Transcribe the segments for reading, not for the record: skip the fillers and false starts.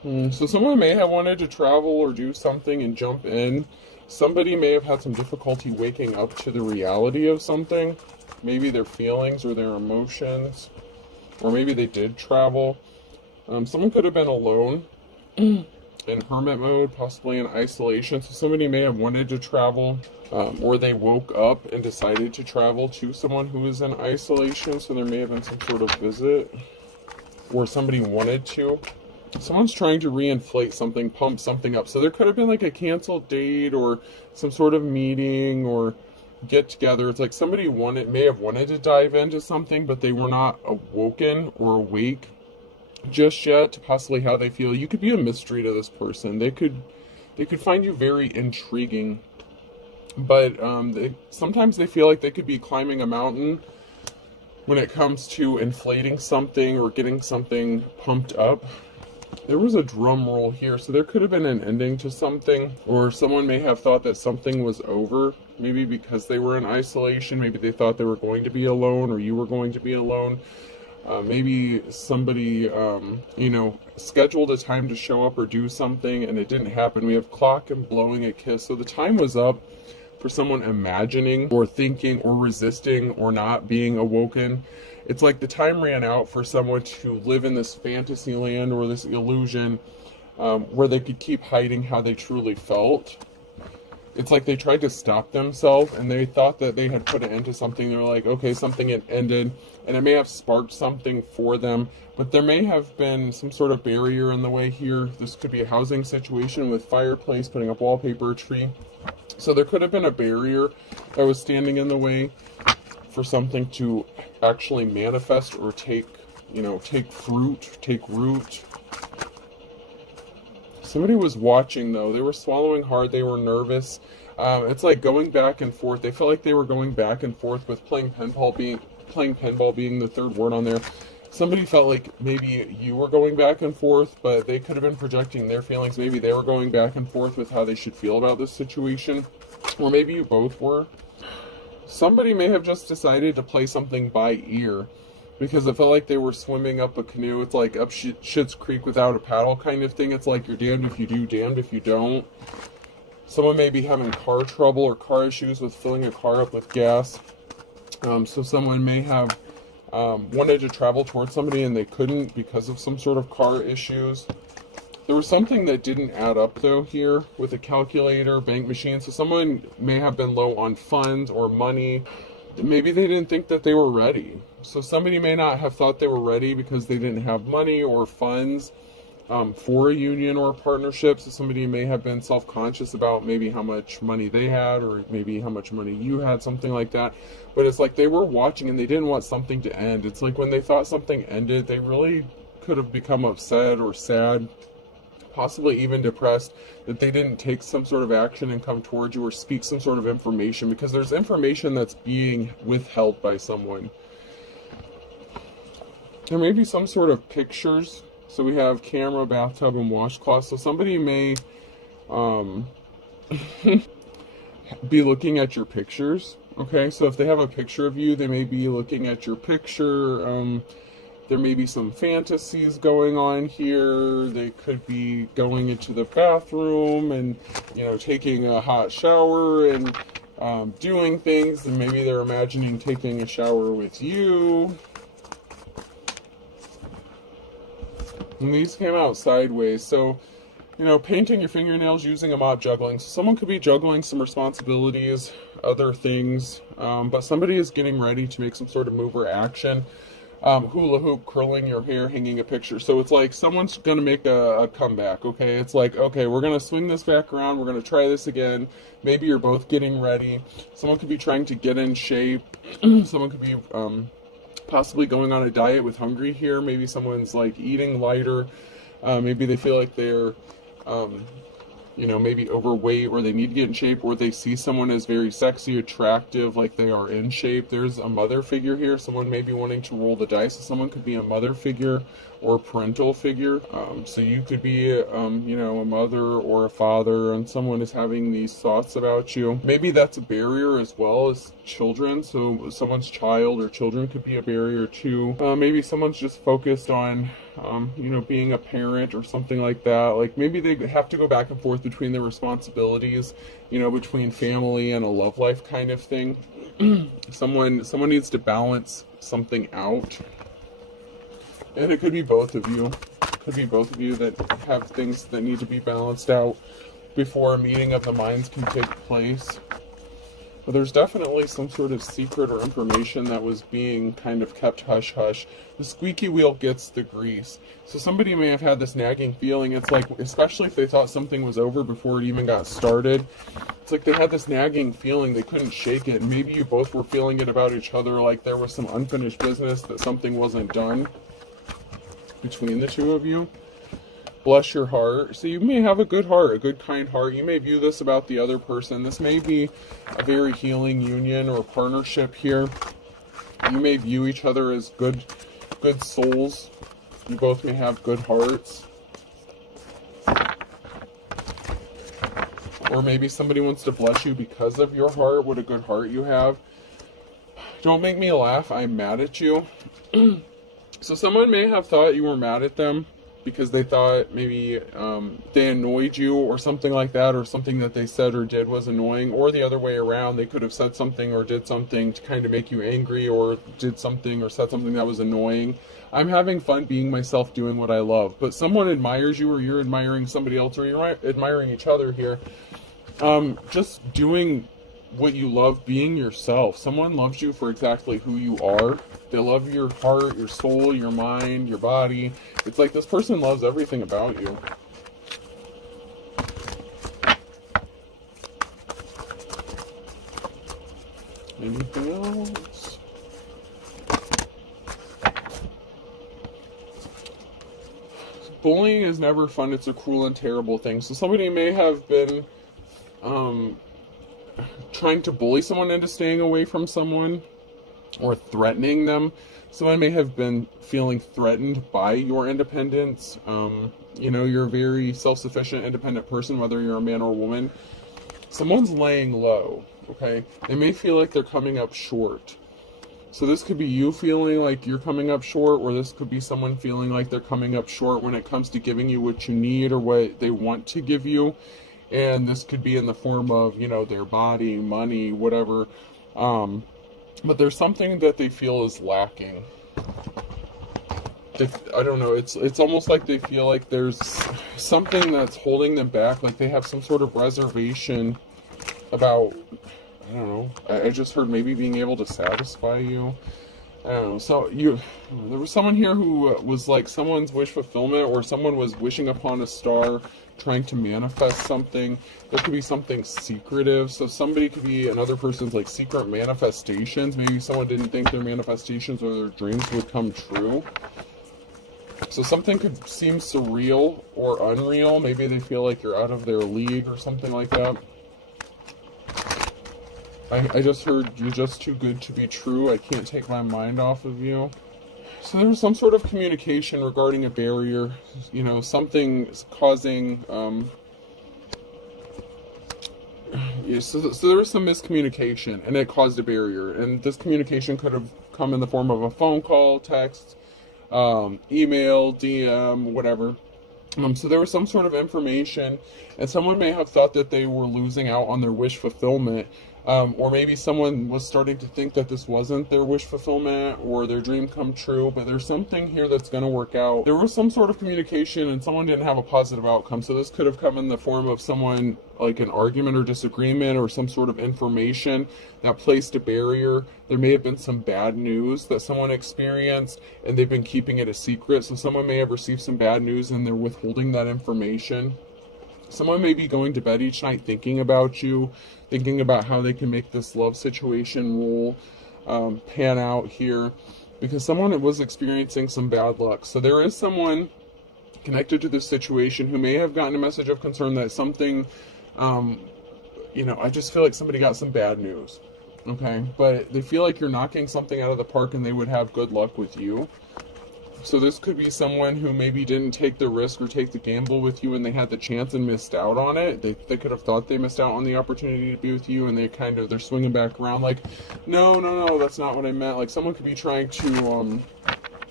So someone may have wanted to travel or do something and jump in. Somebody may have had some difficulty waking up to the reality of something, maybe their feelings or their emotions, or maybe they did travel. Someone could have been alone in hermit mode, possibly in isolation. So somebody may have wanted to travel, or they woke up and decided to travel to someone who is in isolation. So there may have been some sort of visit, or somebody wanted to. Someone's trying to reinflate something, pump something up. So there could have been like a canceled date or some sort of meeting or get together. It's like somebody may have wanted to dive into something, but they were not awoken or awake just yet to possibly how they feel. You could be a mystery to this person. They could find you very intriguing, but sometimes they feel like they could be climbing a mountain when it comes to inflating something or getting something pumped up. There was a drum roll here, so there could have been an ending to something, or someone may have thought that something was over, maybe because they were in isolation. Maybe they thought they were going to be alone, or you were going to be alone. Maybe somebody, scheduled a time to show up or do something, and it didn't happen. We have clock and blowing a kiss, so the time was up for someone imagining or thinking or resisting or not being awoken. It's like the time ran out for someone to live in this fantasy land or this illusion where they could keep hiding how they truly felt. It's like they tried to stop themselves and they thought that they had put an end to something. They're like, okay, something had ended, and it may have sparked something for them, but there may have been some sort of barrier in the way here. This could be a housing situation with fireplace, putting up wallpaper, tree. So there could have been a barrier that was standing in the way for something to actually manifest or take fruit, take root. Somebody was watching though. They were swallowing hard. They were nervous. It's like going back and forth. They felt like they were going back and forth with playing pinball being the third word on there. Somebody felt like maybe you were going back and forth, but they could have been projecting their feelings. Maybe they were going back and forth with how they should feel about this situation, or maybe you both were. Somebody may have just decided to play something by ear because it felt like they were swimming up a canoe. It's like up Schitt's Creek without a paddle kind of thing. It's like you're damned if you do, damned if you don't. Someone may be having car trouble or car issues with filling a car up with gas. So someone may have wanted to travel towards somebody and they couldn't because of some sort of car issues. There was something that didn't add up though here with a calculator, bank machine. So someone may have been low on funds or money. Maybe they didn't think that they were ready. So somebody may not have thought they were ready because they didn't have money or funds for a union or a partnership. So somebody may have been self-conscious about maybe how much money they had or maybe how much money you had, something like that. But it's like they were watching and they didn't want something to end. It's like when they thought something ended, they really could have become upset or sad, possibly even depressed, that they didn't take some sort of action and come towards you or speak some sort of information, because there's information that's being withheld by someone. There may be some sort of pictures. So we have camera, bathtub, and washcloth. So somebody may be looking at your pictures. Okay, so if they have a picture of you, they may be looking at your picture. There may be some fantasies going on here. They could be going into the bathroom and, taking a hot shower and doing things. And maybe they're imagining taking a shower with you. And these came out sideways. So, painting your fingernails, using a mop, juggling. So someone could be juggling some responsibilities, other things. But somebody is getting ready to make some sort of move or action. Hula hoop, curling your hair, hanging a picture. So it's like someone's going to make a comeback, okay? It's like, okay, we're going to swing this back around. We're going to try this again. Maybe you're both getting ready. Someone could be trying to get in shape. Someone could be possibly going on a diet with hungry here. Maybe someone's like eating lighter. Maybe they feel like they're maybe overweight, or they need to get in shape, or they see someone as very sexy, attractive, like they are in shape. There's a mother figure here. Someone may be wanting to roll the dice. So someone could be a mother figure or parental figure. So you could be, a mother or a father, and someone is having these thoughts about you. Maybe that's a barrier as well as children. So someone's child or children could be a barrier too. Maybe someone's just focused on you know, being a parent or something like that. Like maybe they have to go back and forth between their responsibilities, you know, between family and a love life kind of thing. Someone needs to balance something out. And it could be both of you. Could be both of you that have things that need to be balanced out before a meeting of the minds can take place. But there's definitely some sort of secret or information that was being kind of kept hush-hush. The squeaky wheel gets the grease. So somebody may have had this nagging feeling. It's like, especially if they thought something was over before it even got started, it's like they had this nagging feeling, they couldn't shake it. Maybe you both were feeling it about each other, like there was some unfinished business, that something wasn't done between the two of you. Bless your heart. So you may have a good heart, a good kind heart. You may view this about the other person. This may be a very healing union or partnership here. You may view each other as good souls. You both may have good hearts. Or maybe somebody wants to bless you because of your heart, what a good heart you have. Don't make me laugh, I'm mad at you. So someone may have thought you were mad at them because they thought maybe they annoyed you or something like that, or something that they said or did was annoying, or the other way around. They could have said something or did something to kind of make you angry, or did something or said something that was annoying. I'm having fun being myself, doing what I love. But someone admires you, or you're admiring somebody else, or you're admiring each other here. Just doing what you love, being yourself. Someone loves you for exactly who you are. They love your heart, your soul, your mind, your body. It's like this person loves everything about you. Anything else? Bullying is never fun. It's a cruel and terrible thing. So somebody may have been trying to bully someone into staying away from someone, or threatening them. Someone may have been feeling threatened by your independence. You know, you're a very self-sufficient, independent person, whether you're a man or a woman. Someone's laying low, okay? They may feel like they're coming up short. So this could be you feeling like you're coming up short, or this could be someone feeling like they're coming up short when it comes to giving you what you need or what they want to give you. And this could be in the form of, you know, their body, money, whatever. But there's something that they feel is lacking. I don't know, it's almost like they feel like there's something that's holding them back, like they have some sort of reservation about, I don't know, I just heard maybe being able to satisfy you. I don't know. So there was someone here who was like someone's wish fulfillment, or someone was wishing upon a star, trying to manifest something. There could be something secretive. So somebody could be another person's like secret manifestations. Maybe someone didn't think their manifestations or their dreams would come true. So something could seem surreal or unreal. Maybe they feel like you're out of their league or something like that. I just heard you're just too good to be true. I can't take my mind off of you. So there's some sort of communication regarding a barrier. You know, something causing... so there was some miscommunication, and it caused a barrier. And this communication could have come in the form of a phone call, text, email, DM, whatever. So there was some sort of information, and someone may have thought that they were losing out on their wish fulfillment. Or maybe someone was starting to think that this wasn't their wish fulfillment or their dream come true, but there's something here that's going to work out. There was some sort of communication and someone didn't have a positive outcome. So this could have come in the form of someone, like an argument or disagreement, or some sort of information that placed a barrier. There may have been some bad news that someone experienced and they've been keeping it a secret. So someone may have received some bad news and they're withholding that information. Someone may be going to bed each night thinking about you, thinking about how they can make this love situation roll, pan out here, because someone was experiencing some bad luck. So there is someone connected to this situation who may have gotten a message of concern that something, you know, I just feel like somebody got some bad news, okay? But they feel like you're knocking something out of the park and they would have good luck with you. So this could be someone who maybe didn't take the risk or take the gamble with you and they had the chance and missed out on it. They could have thought they missed out on the opportunity to be with you, and they're swinging back around like, no, that's not what I meant. Like someone could be trying to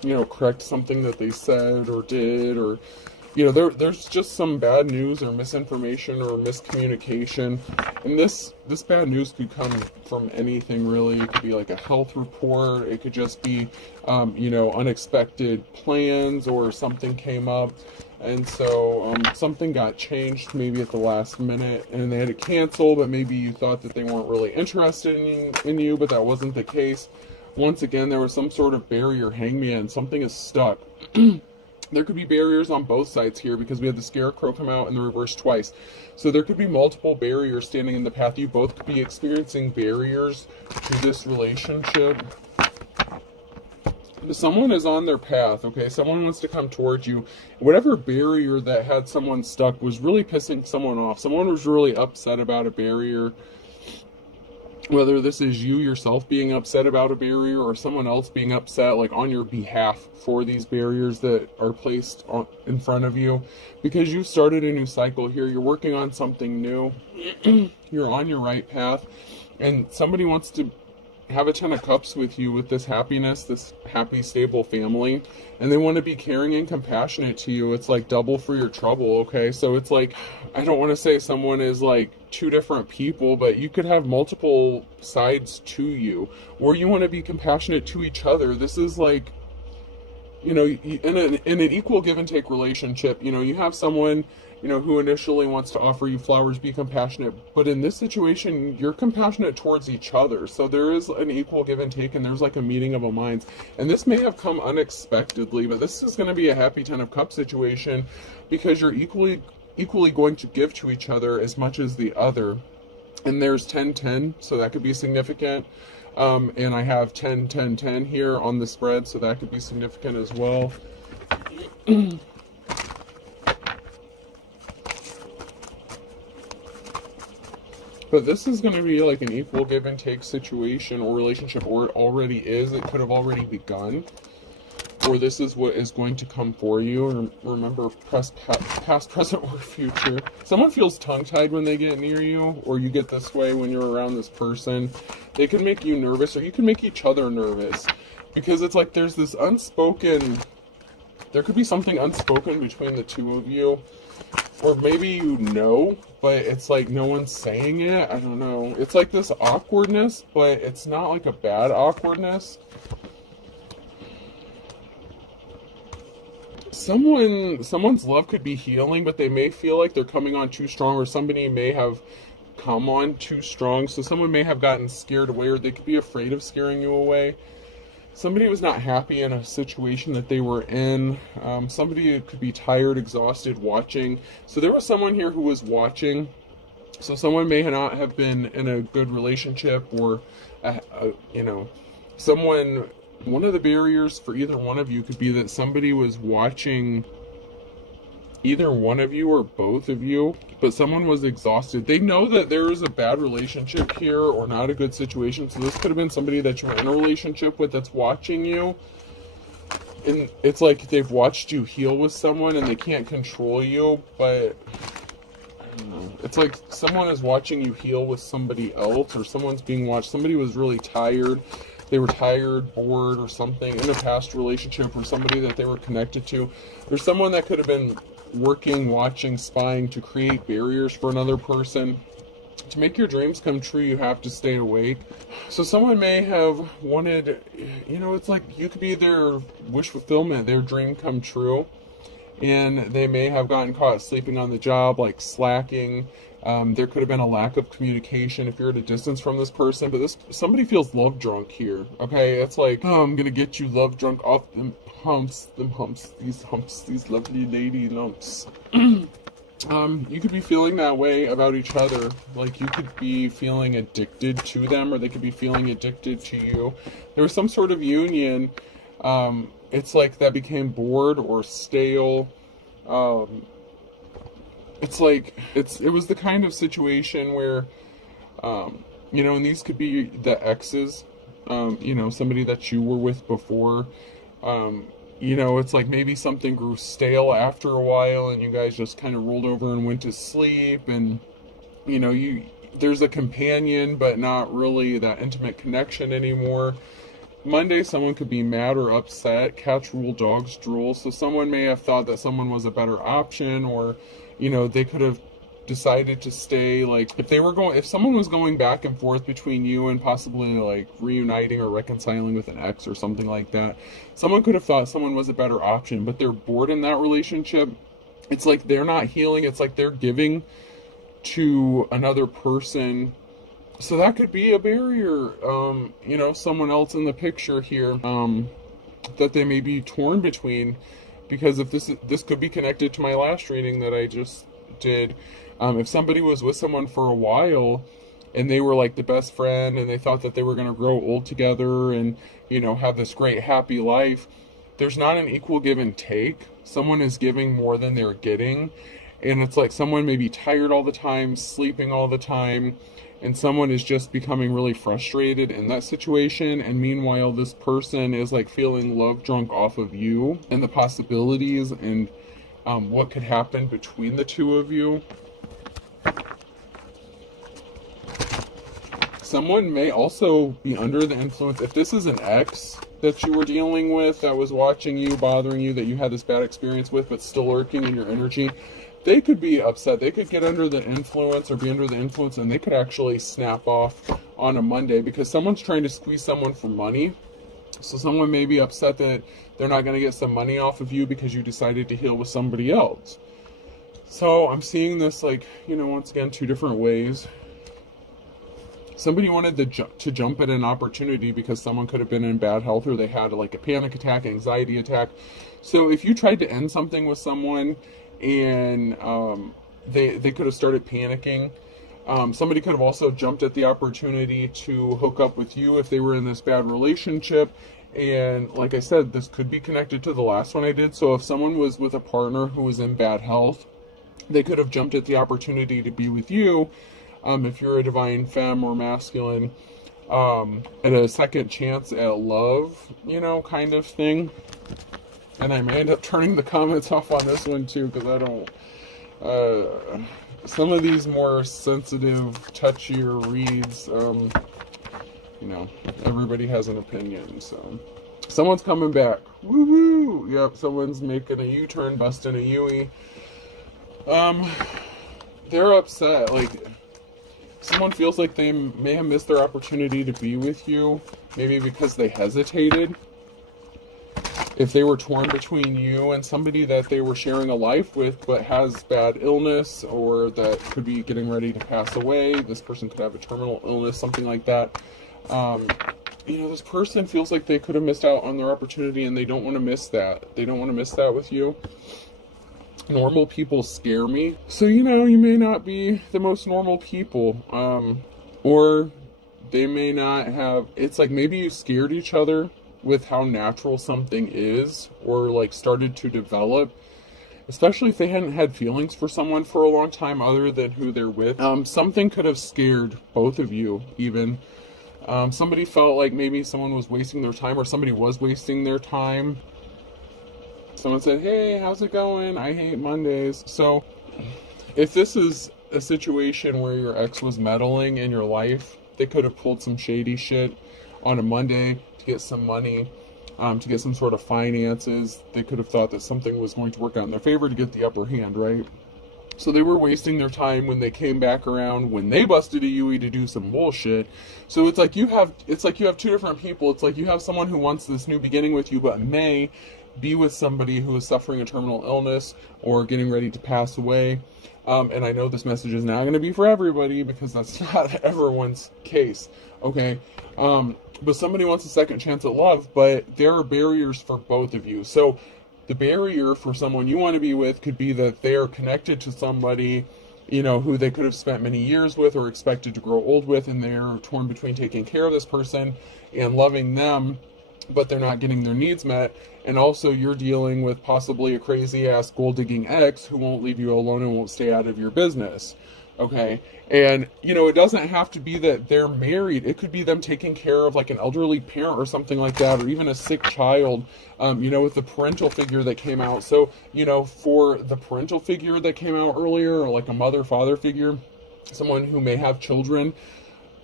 correct something that they said or did, or there's just some bad news or misinformation or miscommunication. And this bad news could come from anything, really. It could be like a health report. It could just be unexpected plans, or something came up, and so something got changed maybe at the last minute and they had to cancel, but maybe you thought that they weren't really interested in you, but that wasn't the case. Once again, there was some sort of barrier, hangman. Something is stuck. There could be barriers on both sides here, because we had the scarecrow come out in the reverse twice. So there could be multiple barriers standing in the path. You both could be experiencing barriers to this relationship. Someone is on their path, okay? Someone wants to come towards you. Whatever barrier that had someone stuck was really pissing someone off. Someone was really upset about a barrier. Whether this is you yourself being upset about a barrier, or someone else being upset like on your behalf for these barriers that are placed in front of you, because you started a new cycle here. You're working on something new. You're on your right path, and somebody wants to have a 10 of cups with you, with this happiness, this happy, stable family, and they want to be caring and compassionate to you. It's like double for your trouble, okay? So it's like, I don't want to say someone is like two different people, but you could have multiple sides to you, or you want to be compassionate to each other. This is like, in an equal give and take relationship. You have someone who initially wants to offer you flowers, be compassionate, but in this situation, you're compassionate towards each other. So there is an equal give and take, and there's like a meeting of the minds. And this may have come unexpectedly, but this is going to be a happy 10 of cups situation, because you're equally going to give to each other as much as the other. And there's 10-10, so that could be significant. And I have 10-10-10 here on the spread, so that could be significant as well. But this is going to be like an equal give and take situation or relationship, or it already is. It could have already begun, or this is what is going to come for you. Remember, past, present, or future. Someone feels tongue-tied when they get near you, or you get this way when you're around this person. They can make you nervous, or you can make each other nervous, because it's like there's this unspoken, there could be something unspoken between the two of you. Or maybe but it's like no one's saying it. I don't know. It's like this awkwardness, but it's not like a bad awkwardness. Someone's love could be healing, but they may feel like they're coming on too strong, or somebody may have come on too strong. So someone may have gotten scared away, or they could be afraid of scaring you away. Somebody was not happy in a situation that they were in. Somebody could be tired, exhausted, watching. So there was someone here who was watching. So someone may not have been in a good relationship, or, someone, one of the barriers for either one of you could be that somebody was watching either one of you or both of you, but someone was exhausted. They know that there is a bad relationship here, or not a good situation. So this could have been somebody that you're in a relationship with that's watching you. And it's like they've watched you heal with someone and they can't control you, but I don't know. It's like someone is watching you heal with somebody else, or someone's being watched. Somebody was really tired. They were tired, bored, or something in a past relationship, or somebody that they were connected to. There's someone that could have been working, watching, spying to create barriers for another person. To make your dreams come true, you have to stay awake. So someone may have wanted, it's like you could be their wish fulfillment, their dream come true. And they may have gotten caught sleeping on the job, like slacking. There could have been a lack of communication if you're at a distance from this person. But somebody feels love drunk here, okay? It's like, I'm gonna get you love drunk off them humps, these lovely lady lumps. You could be feeling that way about each other. Like you could be feeling addicted to them, or they could be feeling addicted to you. There was some sort of union. It's like that became bored or stale. It's like, it was the kind of situation where, and these could be the exes, somebody that you were with before. It's like maybe something grew stale after a while and you guys just kind of rolled over and went to sleep, and, there's a companion, but not really that intimate connection anymore. Monday, someone could be mad or upset. Cats rule, dogs drool. So someone may have thought that someone was a better option, or, they could have decided to stay. Like, if someone was going back and forth between you and possibly like reuniting or reconciling with an ex or something like that, someone could have thought someone was a better option, but they're bored in that relationship. It's like they're not healing. It's like they're giving to another person. So that could be a barrier. Someone else in the picture here, that they may be torn between, because if this could be connected to my last reading that I just did. If somebody was with someone for a while and they were like the best friend and they thought that they were going to grow old together and, have this great happy life, there's not an equal give and take. Someone is giving more than they're getting. And it's like someone may be tired all the time, sleeping all the time, and someone is just becoming really frustrated in that situation. And meanwhile, this person is like feeling love drunk off of you and the possibilities and what could happen between the two of you. Someone may also be under the influence. If this is an ex that you were dealing with, that was watching you, bothering you, that you had this bad experience with, but still lurking in your energy, they could be upset. They could get under the influence or be under the influence, and they could actually snap off on a Monday because someone's trying to squeeze someone for money. So someone may be upset that they're not going to get some money off of you because you decided to heal with somebody else. So I'm seeing this like, once again, two different ways. Somebody wanted to jump at an opportunity because someone could have been in bad health, or they had like a panic attack, anxiety attack. So if you tried to end something with someone and they could have started panicking, somebody could have also jumped at the opportunity to hook up with you if they were in this bad relationship. And like I said, this could be connected to the last one I did. So if someone was with a partner who was in bad health, they could have jumped at the opportunity to be with you. If you're a divine femme or masculine, at a second chance at love, kind of thing. And I may end up turning the comments off on this one too, because I don't, some of these more sensitive, touchier reads, everybody has an opinion. So someone's coming back. Woohoo! Yep, someone's making a U-turn, busting a Yui. They're upset. Like, someone feels like they may have missed their opportunity to be with you, maybe because they hesitated. If they were torn between you and somebody that they were sharing a life with but has bad illness, or that could be getting ready to pass away, this person could have a terminal illness, something like that. This person feels like they could have missed out on their opportunity, and they don't want to miss that. They don't want to miss that with you. Normal people scare me. So, you may not be the most normal people. Or they may not have, it's like maybe you scared each other with how natural something is, or like started to develop, especially if they hadn't had feelings for someone for a long time other than who they're with. Something could have scared both of you even. Somebody felt like maybe someone was wasting their time, or somebody was wasting their time. Someone said, hey, how's it going? I hate Mondays. So if this is a situation where your ex was meddling in your life, they could have pulled some shady shit on a Monday to get some money, to get some sort of finances. They could have thought that something was going to work out in their favor to get the upper hand, right? So they were wasting their time when they came back around, when they busted a Yui to do some bullshit. So it's like you have two different people. It's like you have someone who wants this new beginning with you, but may be with somebody who is suffering a terminal illness or getting ready to pass away. And I know this message is not going to be for everybody, because that's not everyone's case, okay? But somebody wants a second chance at love, but there are barriers for both of you. So the barrier for someone you want to be with could be that they are connected to somebody, who they could have spent many years with or expected to grow old with, and they're torn between taking care of this person and loving them, but they're not getting their needs met. And also you're dealing with possibly a crazy ass gold digging ex who won't leave you alone and won't stay out of your business. Okay. And it doesn't have to be that they're married. It could be them taking care of like an elderly parent or something like that, or even a sick child, with the parental figure that came out. So, for the parental figure that came out earlier, or like a mother, father figure, someone who may have children,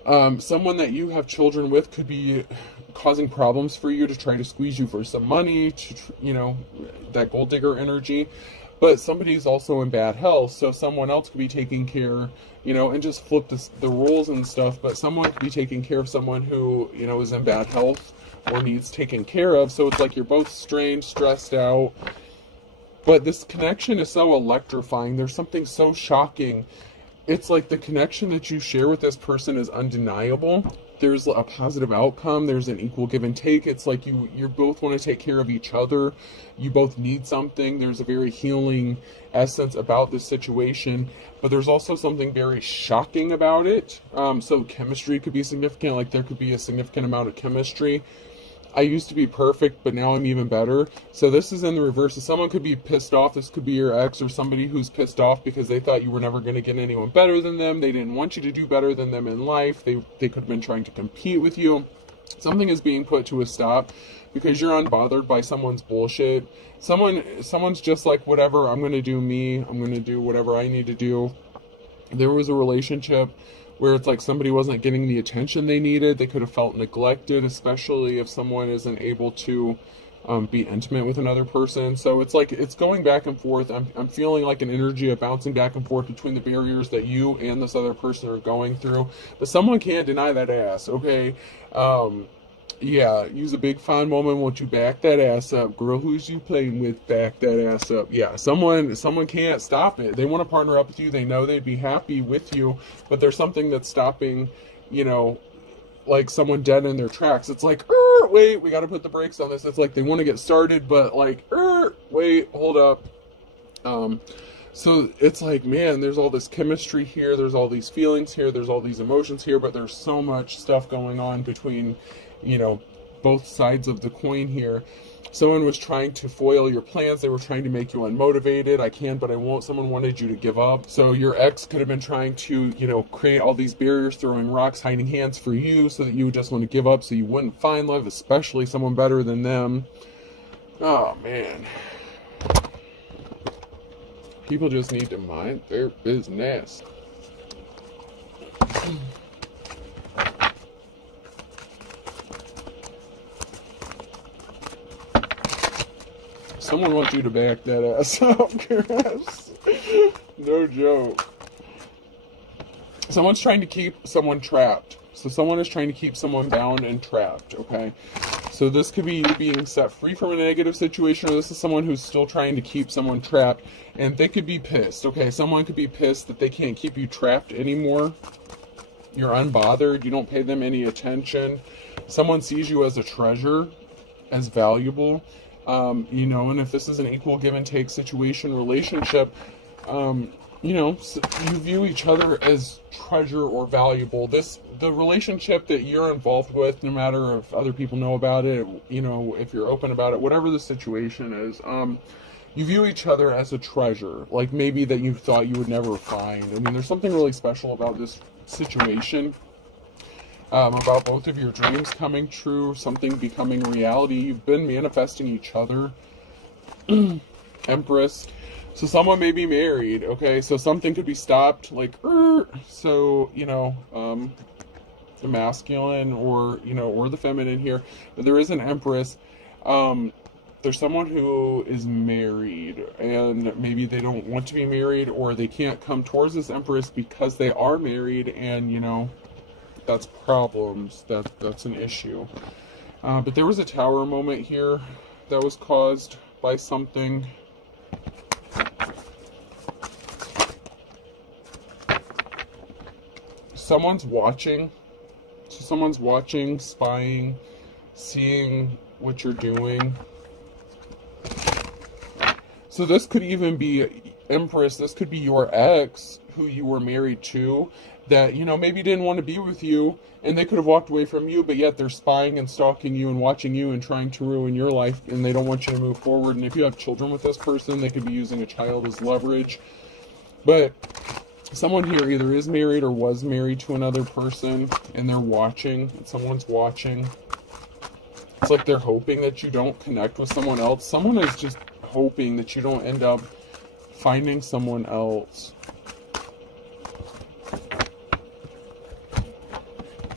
Someone that you have children with could be causing problems for you to try to squeeze you for some money, that gold digger energy. But somebody's also in bad health, so someone else could be taking care, and just flip the roles and stuff, but someone could be taking care of someone who, is in bad health or needs taken care of. So it's like you're both strained, stressed out. But this connection is so electrifying. There's something so shocking. It's like the connection that you share with this person is undeniable. There's a positive outcome. There's an equal give and take. It's like you both want to take care of each other. You both need something. There's a very healing essence about this situation, but there's also something very shocking about it. So chemistry could be significant. Like there could be a significant amount of chemistry. I used to be perfect, but now I'm even better. So this is in the reverse. So someone could be pissed off. This could be your ex or somebody who's pissed off because they thought you were never going to get anyone better than them. They didn't want you to do better than them in life. They could have been trying to compete with you. Something is being put to a stop because you're unbothered by someone's bullshit. Someone's just like, whatever, I'm going to do me. I'm going to do whatever I need to do. There was a relationship where it's like somebody wasn't getting the attention they needed. They could have felt neglected, especially if someone isn't able to be intimate with another person. So it's like it's going back and forth. I'm feeling like an energy of bouncing back and forth between the barriers that you and this other person are going through. But someone can't deny that ass, okay? Yeah, use a big fine woman. Won't you back that ass up? Girl, who's you playing with? Back that ass up. Yeah, someone can't stop it. They want to partner up with you. They know they'd be happy with you, but there's something that's stopping, like someone dead in their tracks. It's like, wait, we got to put the brakes on this. It's like they want to get started, but like, wait, hold up. So it's like, man, there's all this chemistry here. There's all these feelings here. There's all these emotions here, but there's so much stuff going on between, both sides of the coin here. Someone was trying to foil your plans. They were trying to make you unmotivated. I can, but I won't. Someone wanted you to give up. So your ex could have been trying to, create all these barriers, throwing rocks, hiding hands for you so that you would just want to give up so you wouldn't find love, especially someone better than them. Oh, man. People just need to mind their business. Someone wants you to back that ass up, Chris. No joke. Someone's trying to keep someone trapped. So someone is trying to keep someone bound and trapped, okay? So this could be you being set free from a negative situation, or this is someone who's still trying to keep someone trapped, and they could be pissed, okay? Someone could be pissed that they can't keep you trapped anymore. You're unbothered. You don't pay them any attention. Someone sees you as a treasure, as valuable. And if this is an equal give and take situation, relationship, you view each other as treasure or valuable. The relationship that you're involved with, no matter if other people know about it, if you're open about it, whatever the situation is, you view each other as a treasure, like maybe that you thought you would never find. I mean, there's something really special about this situation. About both of your dreams coming true, something becoming reality. You've been manifesting each other. Empress. So someone may be married, okay? So something could be stopped, like, so, the masculine or the feminine here. But there is an Empress. There's someone who is married, and maybe they don't want to be married, or they can't come towards this Empress because they are married, and, that's problems. That's an issue. But there was a tower moment here that was caused by something. Someone's watching. So someone's watching, spying, seeing what you're doing. So this could even be Empress. This could be your ex who you were married to, that, maybe didn't want to be with you, and they could have walked away from you, but yet they're spying and stalking you and watching you and trying to ruin your life, and they don't want you to move forward. And if you have children with this person, they could be using a child as leverage. But someone here either is married or was married to another person, and they're watching, and someone's watching. It's like they're hoping that you don't connect with someone else. Someone is just hoping that you don't end up finding someone else.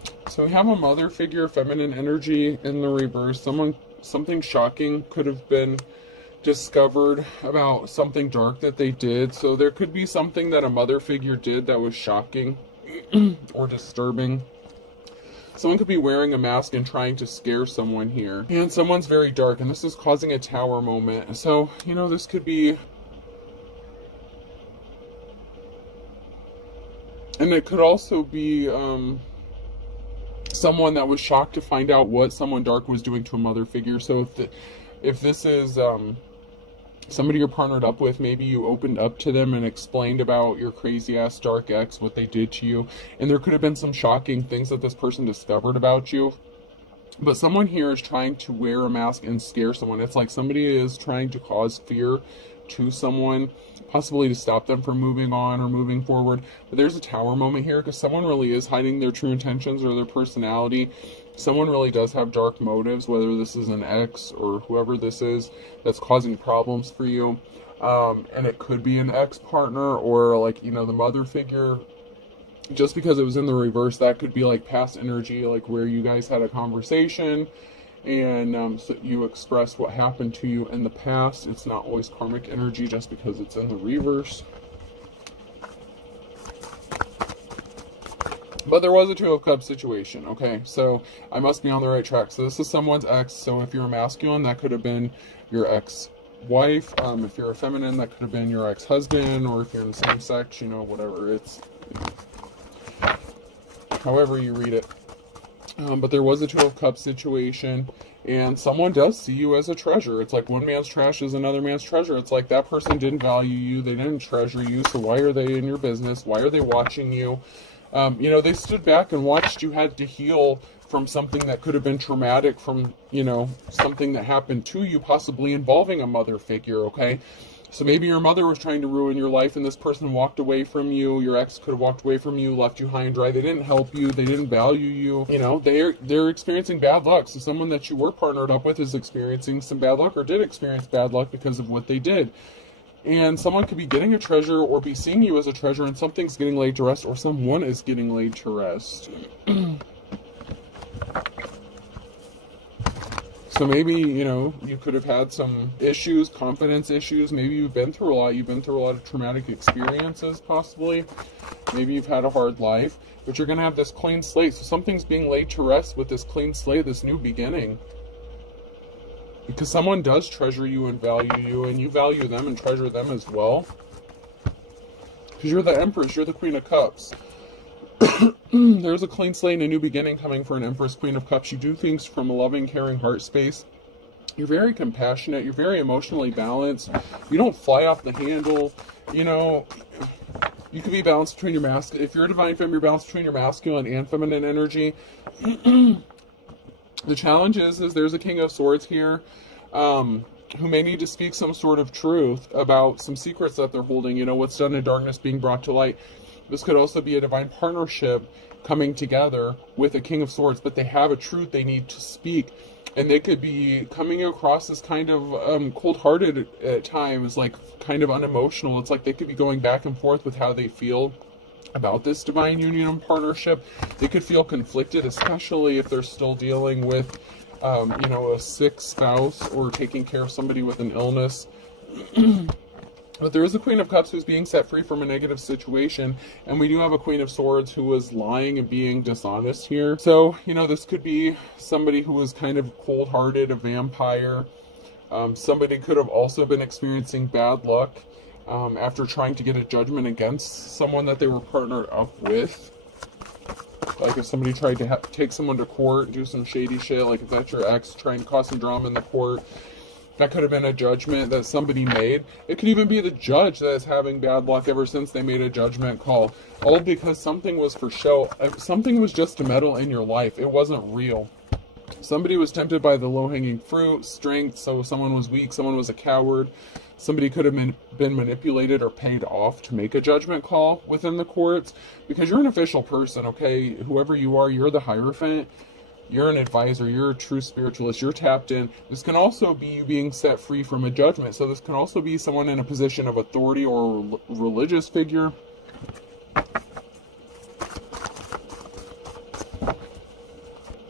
So we have a mother figure, feminine energy in the reverse. Something shocking could have been discovered about something dark that they did. So there could be something that a mother figure did that was shocking or disturbing. Someone could be wearing a mask and trying to scare someone here. And someone's very dark, and this is causing a tower moment. So, you know, this could be... And it could also be someone that was shocked to find out what someone dark was doing to a mother figure. So if this is somebody you're partnered up with, maybe you opened up to them and explained about your crazy ass dark ex, what they did to you, and there could have been some shocking things that this person discovered about you. But someone here is trying to wear a mask and scare someone. It's like somebody is trying to cause fear to someone, possibly to stop them from moving on or moving forward. But there's a tower moment here because someone really is hiding their true intentions or their personality. Someone really does have dark motives, whether this is an ex or whoever this is that's causing problems for you. And it could be an ex-partner or, like, you know, the mother figure. Just because it was in the reverse, that could be like past energy, like where you guys had a conversation and so you expressed what happened to you in the past. It's not always karmic energy just because it's in the reverse. But there was a Two of Cups situation, okay? So I must be on the right track. So this is someone's ex. So if you're a masculine, that could have been your ex-wife. If you're a feminine, that could have been your ex-husband. Or if you're in the same sex, you know, whatever. It's however you read it. But there was a Two of Cups situation, and someone does see you as a treasure. It's like one man's trash is another man's treasure. It's like that person didn't value you, they didn't treasure you, so why are they in your business? Why are they watching you? You know, they stood back and watched you had to heal from something that could have been traumatic, from, you know, something that happened to you, possibly involving a mother figure, okay? So maybe your mother was trying to ruin your life and this person walked away from you. Your ex could have walked away from you, left you high and dry. They didn't help you. They didn't value you. You know, they're experiencing bad luck. So someone that you were partnered up with is experiencing some bad luck or did experience bad luck because of what they did. And someone could be getting a treasure or be seeing you as a treasure and something's getting laid to rest or someone is getting laid to rest. So maybe, you know, you could have had some issues, confidence issues. Maybe you've been through a lot. You've been through a lot of traumatic experiences, possibly. Maybe you've had a hard life. But you're going to have this clean slate. So something's being laid to rest with this clean slate, this new beginning. Because someone does treasure you and value you, and you value them and treasure them as well. Because you're the Empress. You're the Queen of Cups. There's a clean slate and a new beginning coming for an Empress, Queen of Cups. You do things from a loving, caring heart space. You're very compassionate. You're very emotionally balanced. You don't fly off the handle. You know, you could be balanced between your masculine. If you're a divine femme, you're balanced between your masculine and feminine energy. The challenge is there's a King of Swords here who may need to speak some sort of truth about some secrets that they're holding. You know, what's done in darkness being brought to light. This could also be a divine partnership coming together with a King of Swords, but they have a truth they need to speak. And they could be coming across as kind of cold-hearted at times, like kind of unemotional. It's like they could be going back and forth with how they feel about this divine union and partnership. They could feel conflicted, especially if they're still dealing with, you know, a sick spouse or taking care of somebody with an illness. But there is a Queen of Cups who's being set free from a negative situation, and we do have a Queen of Swords who was lying and being dishonest here. So, you know, this could be somebody who was kind of cold-hearted, a vampire. Somebody could have also been experiencing bad luck after trying to get a judgment against someone that they were partnered up with. Like if somebody tried to take someone to court, do some shady shit, like if that's your ex trying to cause some drama in the court, that could have been a judgment that somebody made. It could even be the judge that is having bad luck ever since they made a judgment call. All because something was for show. Something was just to meddle in your life. It wasn't real. Somebody was tempted by the low-hanging fruit, strength, so someone was weak, someone was a coward. Somebody could have been manipulated or paid off to make a judgment call within the courts. Because you're an official person, okay? Whoever you are, you're the Hierophant. You're an advisor, you're a true spiritualist, you're tapped in. This can also be you being set free from a judgment. So this can also be someone in a position of authority or a religious figure.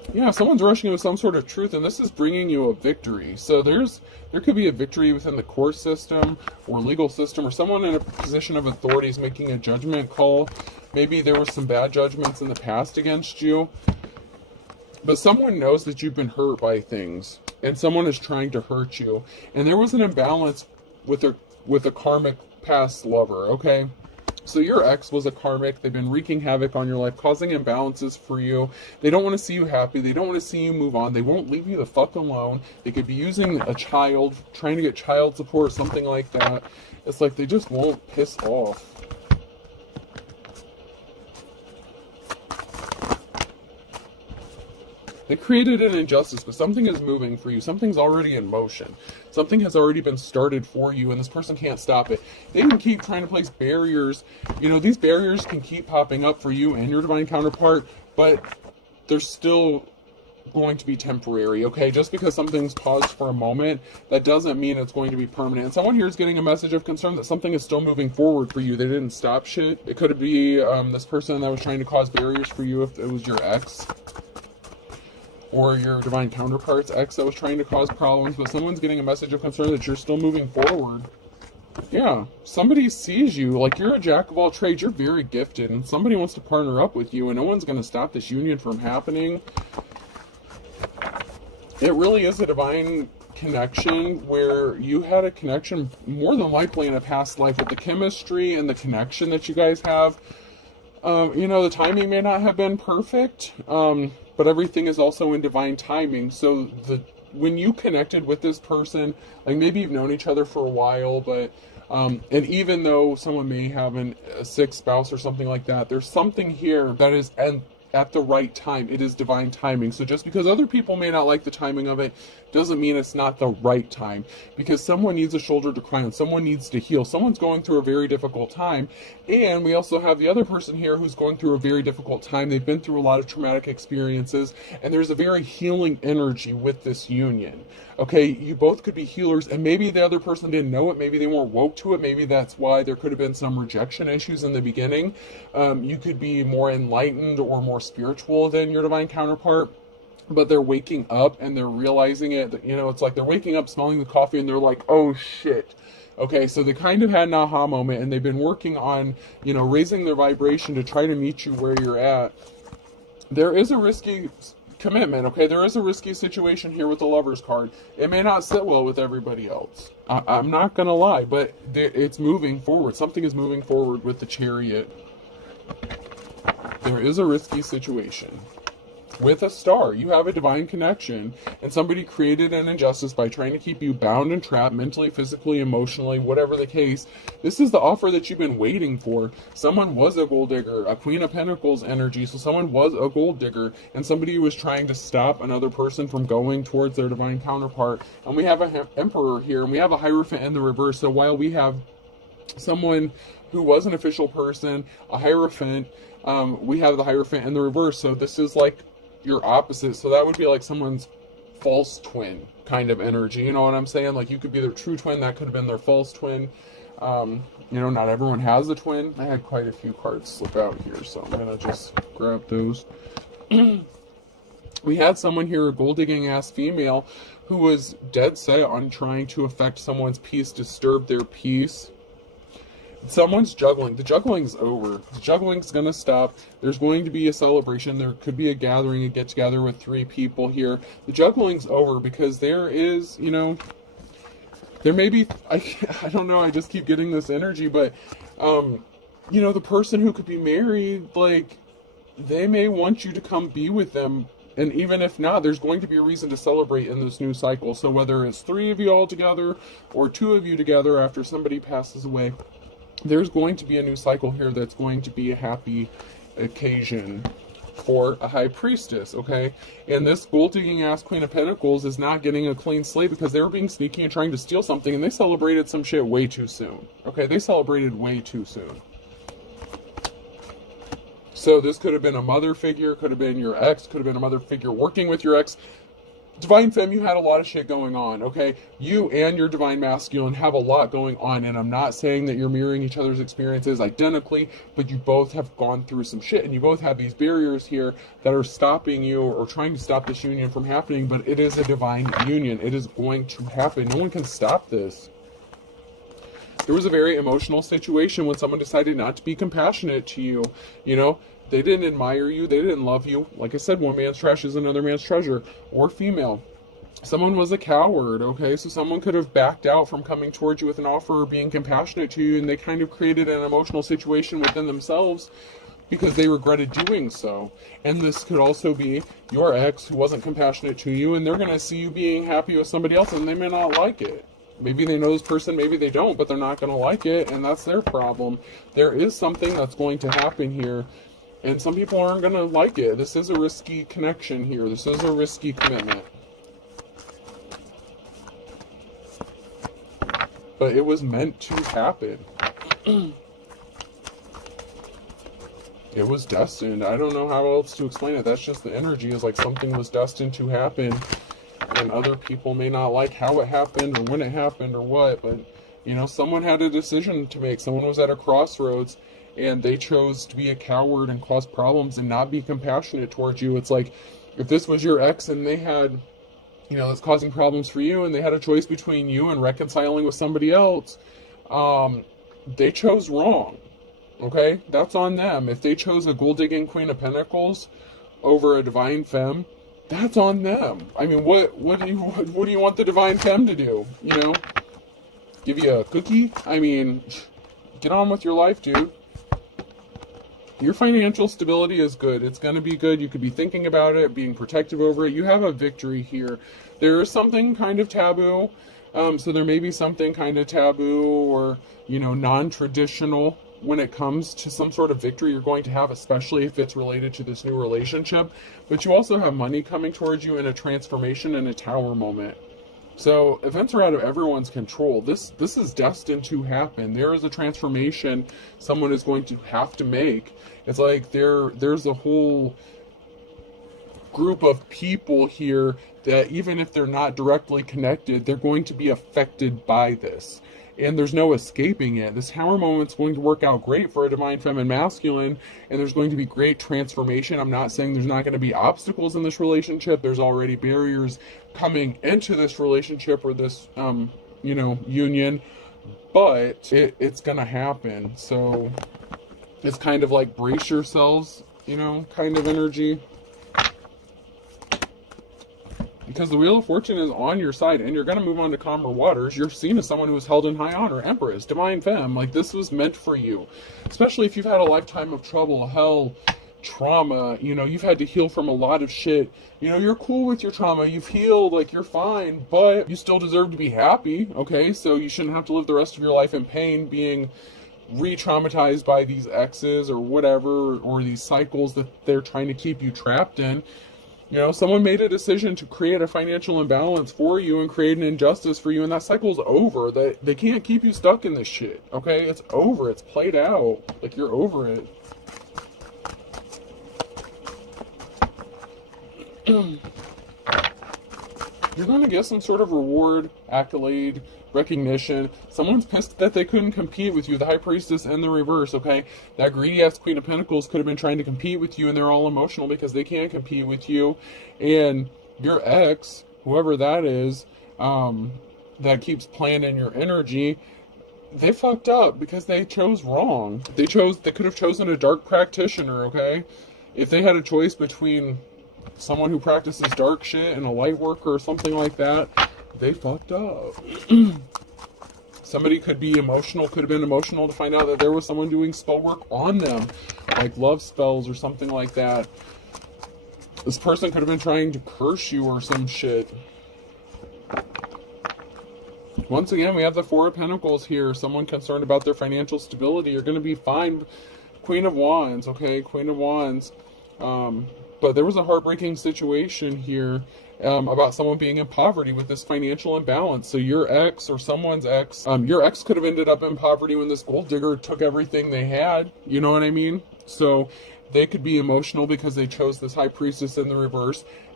Yeah, someone's rushing in with some sort of truth, and this is bringing you a victory. So there could be a victory within the court system or legal system, or someone in a position of authority is making a judgment call. Maybe there were some bad judgments in the past against you, but someone knows that you've been hurt by things, and someone is trying to hurt you. And there was an imbalance with a karmic past lover, okay? So your ex was a karmic. They've been wreaking havoc on your life, causing imbalances for you. They don't want to see you happy. They don't want to see you move on. They won't leave you the fuck alone. They could be using a child, trying to get child support, something like that. It's like they just won't piss off. They created an injustice, but something is moving for you. Something's already in motion. Something has already been started for you, and this person can't stop it. They can keep trying to place barriers. You know, these barriers can keep popping up for you and your divine counterpart, but they're still going to be temporary, okay? Just because something's paused for a moment, that doesn't mean it's going to be permanent. And someone here is getting a message of concern that something is still moving forward for you. They didn't stop shit. It could be this person that was trying to cause barriers for you if it was your ex, or your divine counterpart's ex that was trying to cause problems, but someone's getting a message of concern that you're still moving forward. Yeah, somebody sees you, like you're a jack of all trades, you're very gifted, and somebody wants to partner up with you, and no one's going to stop this union from happening. It really is a divine connection where you had a connection more than likely in a past life with the chemistry and the connection that you guys have. You know, the timing may not have been perfect, but everything is also in divine timing. So when you connected with this person, like maybe you've known each other for a while, but and even though someone may have a sick spouse or something like that, there's something here that is at the right time. It is divine timing. So just because other people may not like the timing of it doesn't mean it's not the right time, because someone needs a shoulder to cry on. Someone needs to heal. Someone's going through a very difficult time. And we also have the other person here who's going through a very difficult time. They've been through a lot of traumatic experiences, and there's a very healing energy with this union. Okay, you both could be healers, and maybe the other person didn't know it. Maybe they weren't woke to it. Maybe that's why there could have been some rejection issues in the beginning. You could be more enlightened or more spiritual than your divine counterpart, but they're waking up and they're realizing it. You know, it's like they're waking up, smelling the coffee, and they're like, oh shit. Okay, so they kind of had an aha moment, and they've been working on, you know, raising their vibration to try to meet you where you're at. There is a risky commitment, okay? There is a risky situation here with the Lover's card. It may not sit well with everybody else. I'm not going to lie, but it's moving forward. Something is moving forward with the Chariot. There is a risky situation. With a star, you have a divine connection, and somebody created an injustice by trying to keep you bound and trapped mentally, physically, emotionally, whatever the case. This is the offer that you've been waiting for. Someone was a gold digger, a Queen of Pentacles energy, so someone was a gold digger, and somebody was trying to stop another person from going towards their divine counterpart. And we have an Emperor here, and we have a Hierophant in the reverse. So while we have someone who was an official person, a Hierophant, we have the Hierophant in the reverse. So this is like your opposite. So that would be like someone's false twin kind of energy. You know what I'm saying? Like you could be their true twin. That could have been their false twin. You know, not everyone has a twin. I had quite a few cards slip out here, so I'm going to just grab those. We had someone here, a gold digging ass female, who was dead set on trying to affect someone's peace, disturb their peace. Someone's juggling. The juggling's over. The juggling's going to stop. There's going to be a celebration. There could be a gathering, a get-together with 3 people here. The juggling's over because there is, you know, there may be, I don't know, I just keep getting this energy, but, you know, the person who could be married, like, they may want you to come be with them. And even if not, there's going to be a reason to celebrate in this new cycle. So whether it's 3 of you all together or 2 of you together after somebody passes away, there's going to be a new cycle here that's going to be a happy occasion for a high priestess, okay? And this gold-digging ass Queen of Pentacles is not getting a clean slate because they were being sneaky and trying to steal something, and they celebrated some shit way too soon, okay? They celebrated way too soon. So this could have been a mother figure, could have been your ex, could have been a mother figure working with your ex. Divine Femme, you had a lot of shit going on, okay? You and your Divine Masculine have a lot going on, and I'm not saying that you're mirroring each other's experiences identically, but you both have gone through some shit, and you both have these barriers here that are stopping you or trying to stop this union from happening, but it is a divine union. It is going to happen. No one can stop this. There was a very emotional situation when someone decided not to be compassionate to you, you know? They didn't admire you. They didn't love you. Like I said, one man's trash is another man's treasure. Or female. Someone was a coward, okay? So someone could have backed out from coming towards you with an offer or being compassionate to you, and they kind of created an emotional situation within themselves because they regretted doing so. And this could also be your ex who wasn't compassionate to you, and they're going to see you being happy with somebody else, and they may not like it. Maybe they know this person, maybe they don't, but they're not going to like it, and that's their problem. There is something that's going to happen here. And some people aren't going to like it. This is a risky connection here. This is a risky commitment. But it was meant to happen. It was destined. I don't know how else to explain it. That's just the energy. Is like something was destined to happen. And other people may not like how it happened or when it happened or what. But, you know, someone had a decision to make. Someone was at a crossroads. And they chose to be a coward and cause problems and not be compassionate towards you. It's like, if this was your ex and they had, you know, that's causing problems for you, and they had a choice between you and reconciling with somebody else, they chose wrong. Okay? That's on them. If they chose a gold-digging Queen of Pentacles over a Divine Femme, that's on them. I mean, what do you want the Divine Femme to do? You know? Give you a cookie? I mean, get on with your life, dude. Your financial stability is good. It's going to be good. You could be thinking about it, being protective over it. You have a victory here. There is something kind of taboo. So there may be something kind of taboo or, you know, non-traditional when it comes to some sort of victory you're going to have, especially if it's related to this new relationship. But you also have money coming towards you in a transformation and a tower moment. So events are out of everyone's control. This is destined to happen. There is a transformation someone is going to have to make. It's like there's a whole group of people here that even if they're not directly connected, they're going to be affected by this. And there's no escaping it. This Tower moment's going to work out great for a Divine Feminine Masculine, and there's going to be great transformation. I'm not saying there's not going to be obstacles in this relationship. There's already barriers coming into this relationship or this, you know, union, but it's going to happen. So it's kind of like brace yourselves, you know, kind of energy. Because the Wheel of Fortune is on your side, and you're going to move on to calmer waters. You're seen as someone who is held in high honor. Empress, Divine Femme, like this was meant for you. Especially if you've had a lifetime of trouble, hell, trauma, you know, you've had to heal from a lot of shit. You know, you're cool with your trauma, you've healed, like you're fine, but you still deserve to be happy, okay? So you shouldn't have to live the rest of your life in pain, being re-traumatized by these exes or whatever, or these cycles that they're trying to keep you trapped in. You know, someone made a decision to create a financial imbalance for you and create an injustice for you, and that cycle's over. They can't keep you stuck in this shit, okay? It's over. It's played out. Like, you're over it. You're going to get some sort of reward, accolade, recognition. Someone's pissed that they couldn't compete with you. The High Priestess and the reverse, okay? That greedy-ass Queen of Pentacles could have been trying to compete with you, and they're all emotional because they can't compete with you. And your ex, whoever that is, that keeps playing in your energy, they fucked up because they chose wrong. They could have chosen a dark practitioner, okay? If they had a choice between someone who practices dark shit and a light worker or something like that, they fucked up. Somebody could be emotional, could have been emotional to find out that there was someone doing spell work on them, like love spells or something like that. This person could have been trying to curse you or some shit. Once again, we have the Four of Pentacles here. Someone concerned about their financial stability. You're going to be fine. Queen of Wands, okay? Queen of Wands. But there was a heartbreaking situation here about someone being in poverty with this financial imbalance. So your ex or someone's ex, your ex could have ended up in poverty when this gold digger took everything they had. You know what I mean? So they could be emotional because they chose this High Priestess in the reverse.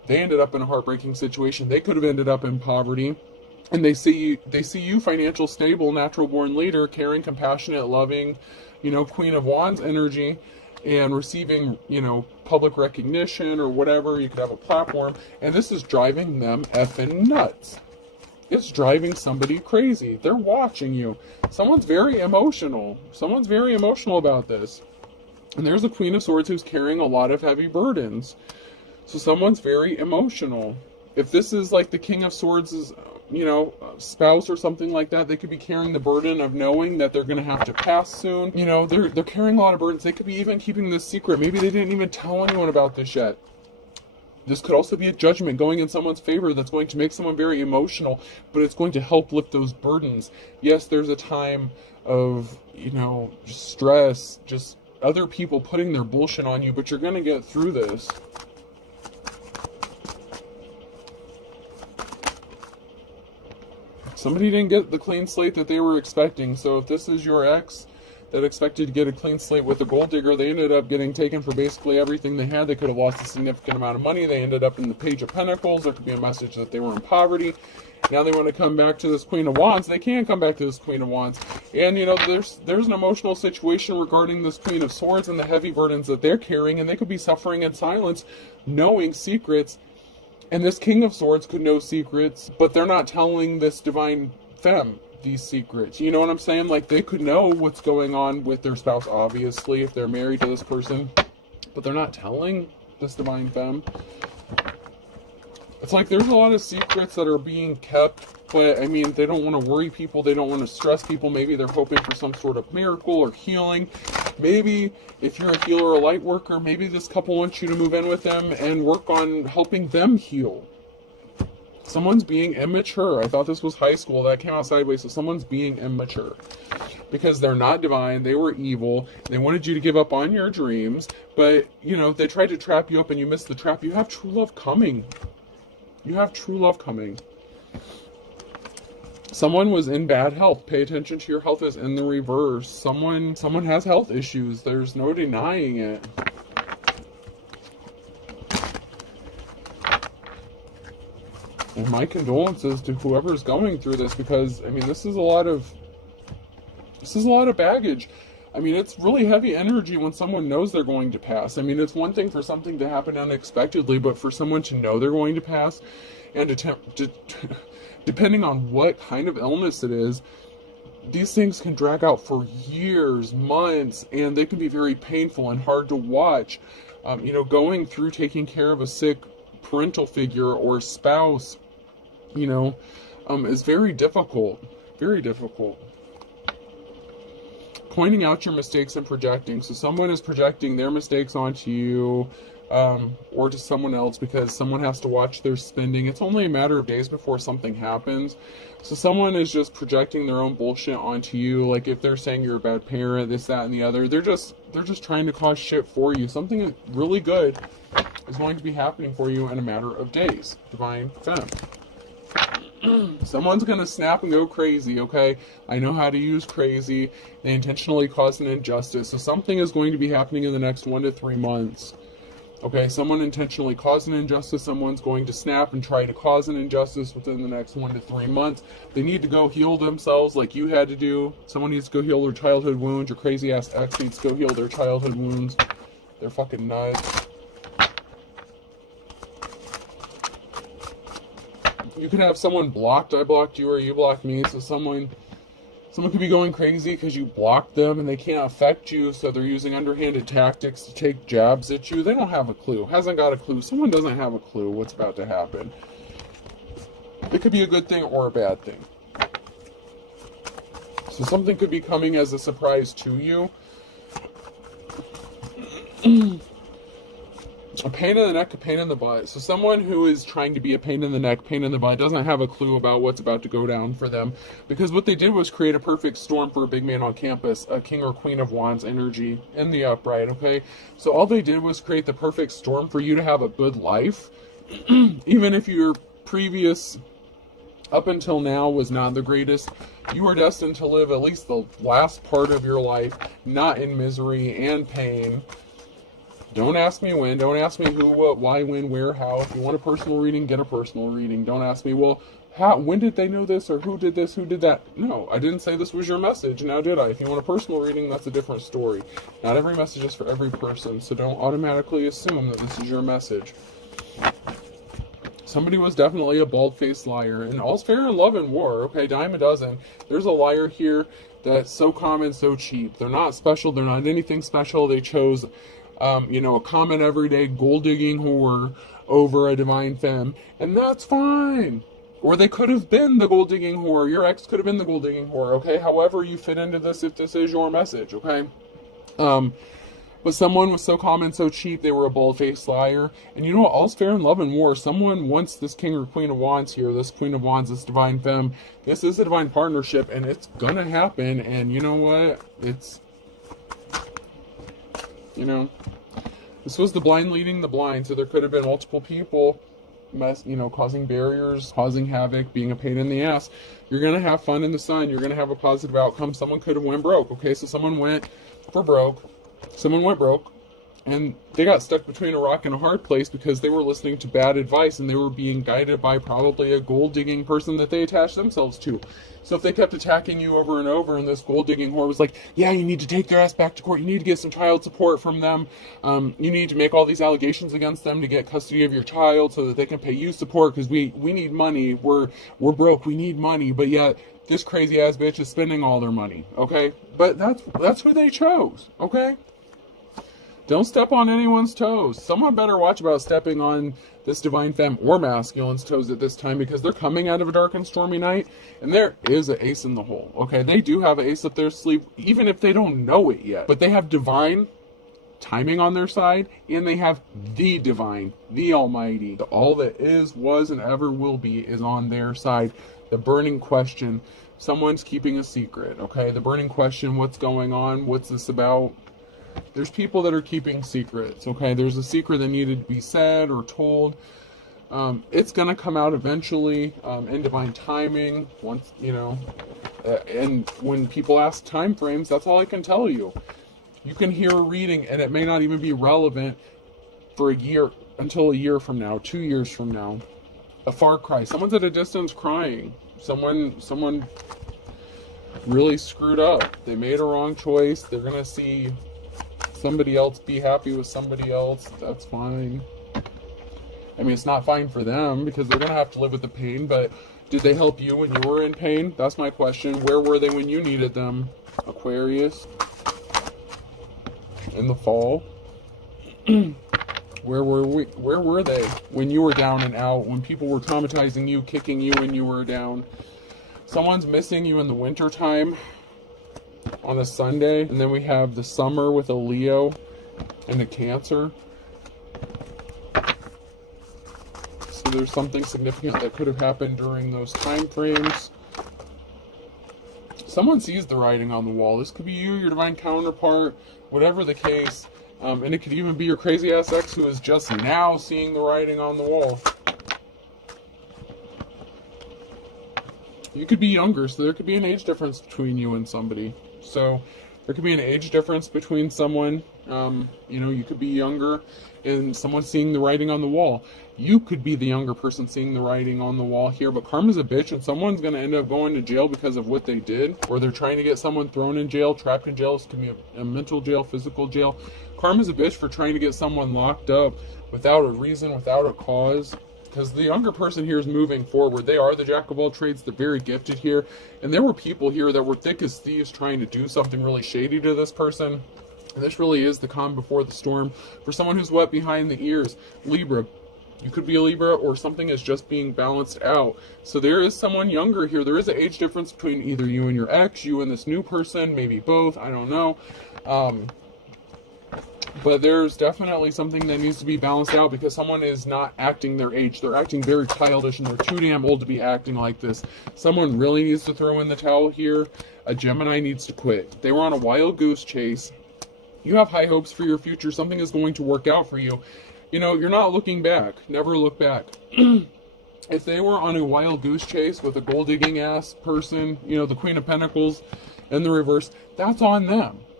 They ended up in a heartbreaking situation. They could have ended up in poverty. And they see you financial, stable, natural born leader, caring, compassionate, loving, Queen of Wands energy, and receiving, public recognition or whatever. You could have a platform, and this is driving them effing nuts. It's driving somebody crazy. They're watching you. Someone's very emotional. Someone's very emotional about this. And there's a Queen of Swords who's carrying a lot of heavy burdens. So someone's very emotional. If this is like the King of Swords' spouse or something like that, they could be carrying the burden of knowing that they're going to have to pass soon. They're carrying a lot of burdens. They could be even keeping this secret. Maybe they didn't even tell anyone about this yet. This could also be a judgment going in someone's favor that's going to make someone very emotional, but it's going to help lift those burdens. Yes, there's a time of, just stress, just other people putting their bullshit on you, but you're going to get through this. Somebody didn't get the clean slate that they were expecting. So if this is your ex that expected to get a clean slate with a gold digger, they ended up getting taken for basically everything they had. They could have lost a significant amount of money. They ended up in the Page of Pentacles. There could be a message that they were in poverty. Now they want to come back to this Queen of Wands. They can't come back to this Queen of Wands. And, there's an emotional situation regarding this Queen of Swords and the heavy burdens that they're carrying. And they could be suffering in silence, knowing secrets. And this King of Swords could know secrets, but they're not telling this divine femme these secrets. You know what I'm saying? Like, they could know what's going on with their spouse, obviously, if they're married to this person, but they're not telling this divine femme. It's like there's a lot of secrets that are being kept, but I mean, they don't want to worry people. They don't want to stress people. Maybe they're hoping for some sort of miracle or healing. Maybe if you're a healer or a light worker, maybe this couple wants you to move in with them and work on helping them heal. Someone's being immature. I thought this was high school. That came out sideways. So someone's being immature because they're not divine. They were evil. They wanted you to give up on your dreams. But, they tried to trap you up and you missed the trap. You have true love coming. You have true love coming. Someone was in bad health. Pay attention to your health is in the reverse. Someone has health issues. There's no denying it. And my condolences to whoever's going through this, because I mean this is a lot of baggage. I mean, it's really heavy energy when someone knows they're going to pass. I mean, it's one thing for something to happen unexpectedly, but for someone to know they're going to pass and depending on what kind of illness it is, these things can drag out for years, months, and they can be very painful and hard to watch. Going through taking care of a sick parental figure or spouse, is very difficult. Very difficult. Pointing out your mistakes and projecting. So someone is projecting their mistakes onto you or to someone else because someone has to watch their spending. It's only a matter of days before something happens. So someone is just projecting their own bullshit onto you. Like if they're saying you're a bad parent, this, that, and the other, they're just trying to cause shit for you. Something really good is going to be happening for you in a matter of days. Divine Femme. Someone's going to snap and go crazy, okay? I know how to use crazy. They intentionally cause an injustice. So something is going to be happening in the next 1 to 3 months. Okay, someone intentionally caused an injustice. Someone's going to snap and try to cause an injustice within the next 1 to 3 months. They need to go heal themselves like you had to do. Someone needs to go heal their childhood wounds. Your crazy-ass ex needs to go heal their childhood wounds. They're fucking nuts. You could have someone blocked. I blocked you or you blocked me. So someone could be going crazy because you blocked them and they can't affect you. So they're using underhanded tactics to take jabs at you. They don't have a clue. Hasn't got a clue. Someone doesn't have a clue what's about to happen. It could be a good thing or a bad thing. So something could be coming as a surprise to you. A pain in the neck, a pain in the butt. So someone who is trying to be a pain in the neck, pain in the butt, doesn't have a clue about what's about to go down for them. Because what they did was create a perfect storm for a big man on campus, a King or Queen of Wands energy in the upright, okay? So all they did was create the perfect storm for you to have a good life. Even if your previous, up until now, was not the greatest, you are destined to live at least the last part of your life not in misery and pain. Don't ask me when. Don't ask me who, what, why, when, where, how. If you want a personal reading, get a personal reading. Don't ask me, well, how, when did they know this, or who did this, who did that? No, I didn't say this was your message, now did I? If you want a personal reading, that's a different story. Not every message is for every person, so don't automatically assume that this is your message. Somebody was definitely a bald-faced liar, and all's fair in love and war, okay? Dime a dozen. There's a liar here that's so common, so cheap. They're not special, they're not anything special. They chose, a common everyday gold-digging whore over a divine femme, and that's fine. Or they could have been the gold-digging whore. Your ex could have been the gold-digging whore, okay? However you fit into this, if this is your message, okay? But someone was so common, so cheap, they were a bald-faced liar. And you know what? All's fair in love and war. Someone wants this King or Queen of Wands here, this Queen of Wands, this divine femme. This is a divine partnership, and it's gonna happen. And you know what? It's, this was the blind leading the blind. So there could have been multiple people causing barriers, causing havoc, being a pain in the ass. You're gonna have fun in the sun. You're gonna have a positive outcome. Someone could have went broke. Okay, so someone went broke, and they got stuck between a rock and a hard place because they were listening to bad advice, and they were being guided by probably a gold-digging person that they attached themselves to. So if they kept attacking you over and over, and this gold-digging whore was like, yeah, you need to take their ass back to court, you need to get some child support from them, you need to make all these allegations against them to get custody of your child so that they can pay you support, because we need money, we're broke, we need money, but yet this crazy ass bitch is spending all their money, okay? But that's who they chose, okay? Don't step on anyone's toes. Someone better watch about stepping on this divine femme or masculine's toes at this time, because they're coming out of a dark and stormy night, and there is an ace in the hole, okay? They do have an ace up their sleeve, even if they don't know it yet. But they have divine timing on their side, and they have the divine, the almighty. All that is, was, and ever will be is on their side. The burning question, someone's keeping a secret, okay? The burning question, what's going on? What's this about? There's people that are keeping secrets, okay? There's a secret that needed to be said or told. It's going to come out eventually in divine timing. Once, and when people ask time frames, that's all I can tell you. You can hear a reading, and it may not even be relevant for a year, until a year from now, 2 years from now. A far cry. Someone's at a distance crying. Someone really screwed up. They made a wrong choice. They're going to see somebody else be happy with somebody else. That's fine. I mean, it's not fine for them because they're going to have to live with the pain, but did they help you when you were in pain? That's my question. Where were they when you needed them? Aquarius. In the fall. Where were they when you were down and out, when people were traumatizing you, kicking you when you were down? Someone's missing you in the winter time on a Sunday, and then we have the summer with a Leo and a Cancer. So there's something significant that could have happened during those time frames. Someone sees the writing on the wall. This could be you, your divine counterpart, whatever the case. And it could even be your crazy ass ex who is just now seeing the writing on the wall. You could be younger, so there could be an age difference between you and somebody. So there could be an age difference between someone, you could be younger and someone seeing the writing on the wall. You could be the younger person seeing the writing on the wall here, but karma's a bitch, and someone's going to end up going to jail because of what they did, or they're trying to get someone thrown in jail, trapped in jail. This could be a mental jail, physical jail. Karma's a bitch for trying to get someone locked up without a reason, without a cause. Because the younger person here is moving forward. They are the jack of all trades. They're very gifted here. And there were people here that were thick as thieves trying to do something really shady to this person. And this really is the calm before the storm. For someone who's wet behind the ears, Libra. You could be a Libra, or something is just being balanced out. So there is someone younger here. There is an age difference between either you and your ex, you and this new person, maybe both. I don't know. But there's definitely something that needs to be balanced out because someone is not acting their age. They're acting very childish, and they're too damn old to be acting like this. Someone really needs to throw in the towel here. A Gemini needs to quit. They were on a wild goose chase. You have high hopes for your future. Something is going to work out for you. You're not looking back. Never look back. If they were on a wild goose chase with a gold digging ass person, the Queen of Pentacles in the reverse, that's on them.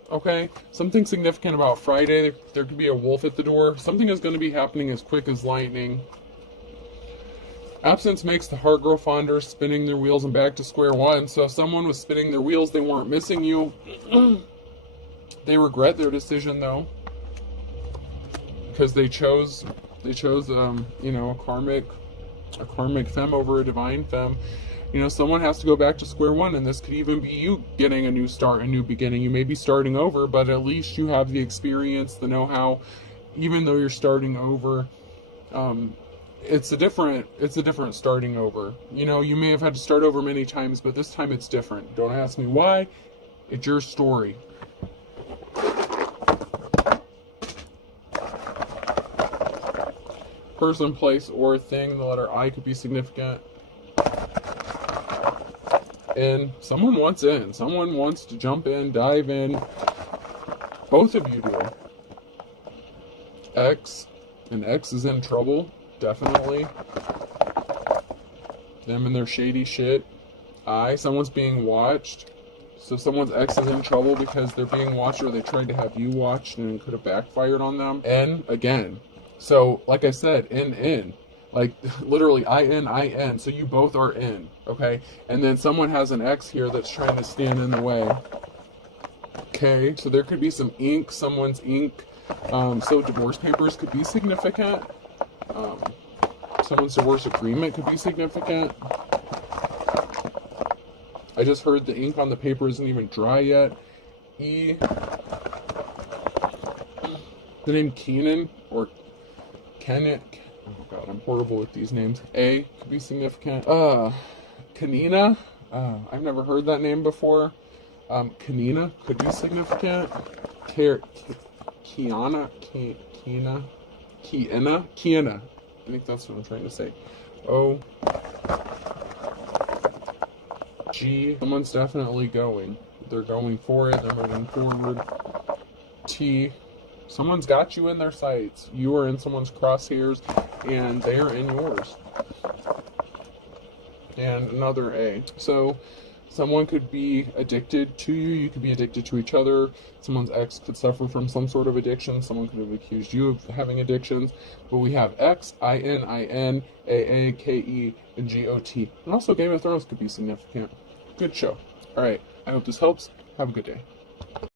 Okay, something significant about Friday. There could be a wolf at the door. Something is going to be happening as quick as lightning. Absence makes the heart grow fonder, spinning their wheels and back to square one. So if someone was spinning their wheels, they weren't missing you. They regret their decision though, because they chose you know, a karmic femme over a divine femme. You know, someone has to go back to square one, and this could even be you getting a new start, a new beginning. You may be starting over, but at least you have the experience, the know-how. Even though you're starting over, it's a different starting over. You know, you may have had to start over many times, but this time it's different. Don't ask me why. It's your story. Person, place, or thing. The letter I could be significant. And someone wants in. Someone wants to jump in, dive in. Both of you do. X. And X is in trouble. Definitely. Them and their shady shit. I. Someone's being watched. So someone's ex is in trouble because they're being watched, or they tried to have you watched and it could have backfired on them. N. Again. So, like I said, in. Like, literally, I-N. So you both are in, okay? And then someone has an ex here that's trying to stand in the way. Okay, so there could be some ink, someone's ink. So divorce papers could be significant. Someone's divorce agreement could be significant. I just heard the ink on the paper isn't even dry yet. E. The name Keenan, or Kenneth. Oh god, I'm horrible with these names. A could be significant. Kanina. I've never heard that name before. Kanina could be significant. Kiana. I think that's what I'm trying to say. O. G. Someone's definitely going. They're going for it. They're moving forward. T. Someone's got you in their sights. You are in someone's crosshairs, and they are in yours. And another A. So, someone could be addicted to you. You could be addicted to each other. Someone's ex could suffer from some sort of addiction. Someone could have accused you of having addictions. But we have X, I-N, A-A, K-E, and G-O-T. And also Game of Thrones could be significant. Good show. Alright, I hope this helps. Have a good day.